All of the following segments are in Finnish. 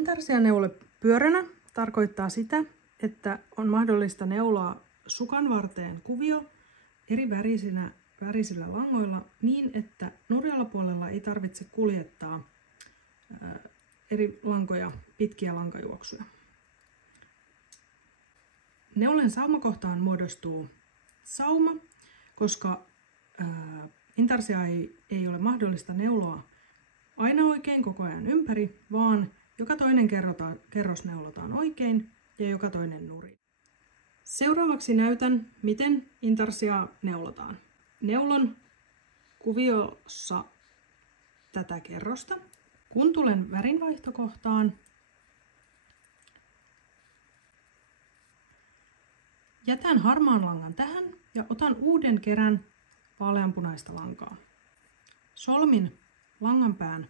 Intarsianeule pyöränä tarkoittaa sitä, että on mahdollista neuloa sukan varteen kuvio eri värisillä langoilla niin, että nurjalla ei tarvitse kuljettaa eri lankoja, pitkiä lankajuoksuja. Neulen saumakohtaan muodostuu sauma, koska intarsia ei ole mahdollista neuloa aina oikein koko ajan ympäri, vaan joka toinen kerros neulotaan oikein ja joka toinen nurin. Seuraavaksi näytän, miten intarsiaa neulotaan. Neulon kuviossa tätä kerrosta. Kun tulen värinvaihtokohtaan, jätän harmaan langan tähän ja otan uuden kerän vaaleanpunaista lankaa. Solmin langanpään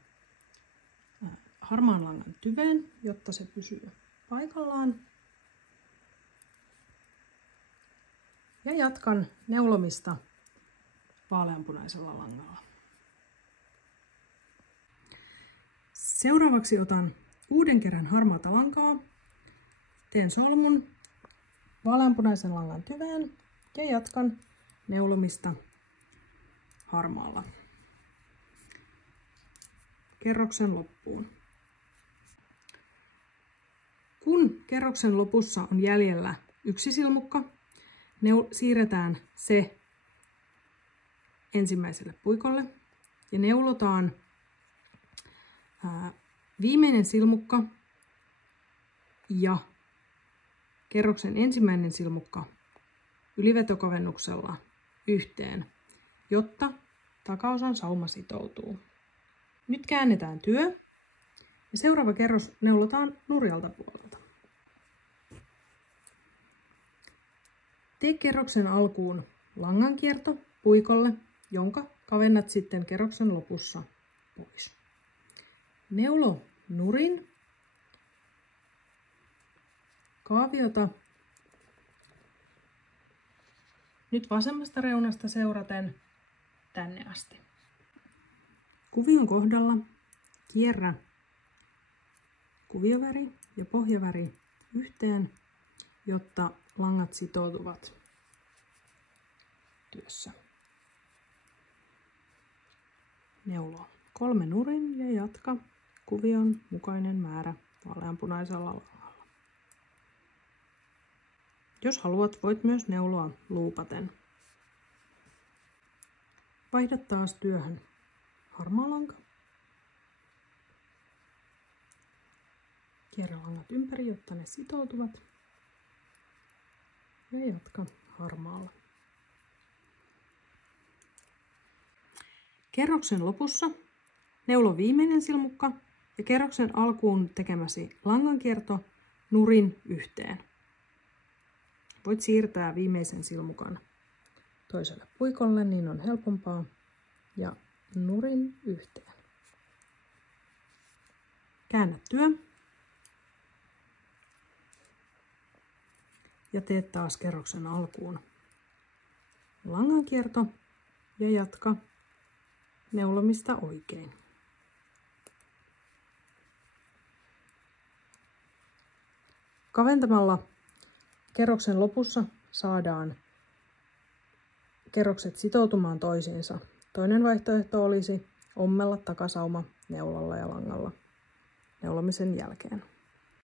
harmaan langan tyveen, jotta se pysyy paikallaan. Ja jatkan neulomista vaaleanpunaisella langalla. Seuraavaksi otan uuden kerän harmaata lankaa, teen solmun vaaleanpunaisen langan tyveen ja jatkan neulomista harmaalla kerroksen loppuun. Kun kerroksen lopussa on jäljellä yksi silmukka, siirretään se ensimmäiselle puikolle ja neulotaan viimeinen silmukka ja kerroksen ensimmäinen silmukka ylivetokavennuksella yhteen, jotta takaosan sauma sitoutuu. Nyt käännetään työ ja seuraava kerros neulotaan nurjalta puolelta. Tee kerroksen alkuun langankierto puikolle, jonka kavennat sitten kerroksen lopussa pois. Neulo nurin kaaviota nyt vasemmasta reunasta seuraten tänne asti. Kuvion kohdalla kierrä kuvioväri ja pohjaväri yhteen, jotta langat sitoutuvat työssä. Neulo 3 nurin ja jatka kuvion mukainen määrä vaaleanpunaisella langalla. Jos haluat, voit myös neuloa luupaten. Vaihda taas työhön harmaa lanka. Kierrä langat ympäri, jotta ne sitoutuvat. Ja jatka harmaalla. Kerroksen lopussa neulo viimeinen silmukka ja kerroksen alkuun tekemäsi langankierto nurin yhteen. Voit siirtää viimeisen silmukan toiselle puikolle, niin on helpompaa. Ja nurin yhteen. Käännä työ. Ja teet taas kerroksen alkuun langankierto ja jatka neulomista oikein. Kaventamalla kerroksen lopussa saadaan kerrokset sitoutumaan toisiinsa. Toinen vaihtoehto olisi ommella takasauma neulalla ja langalla neulomisen jälkeen.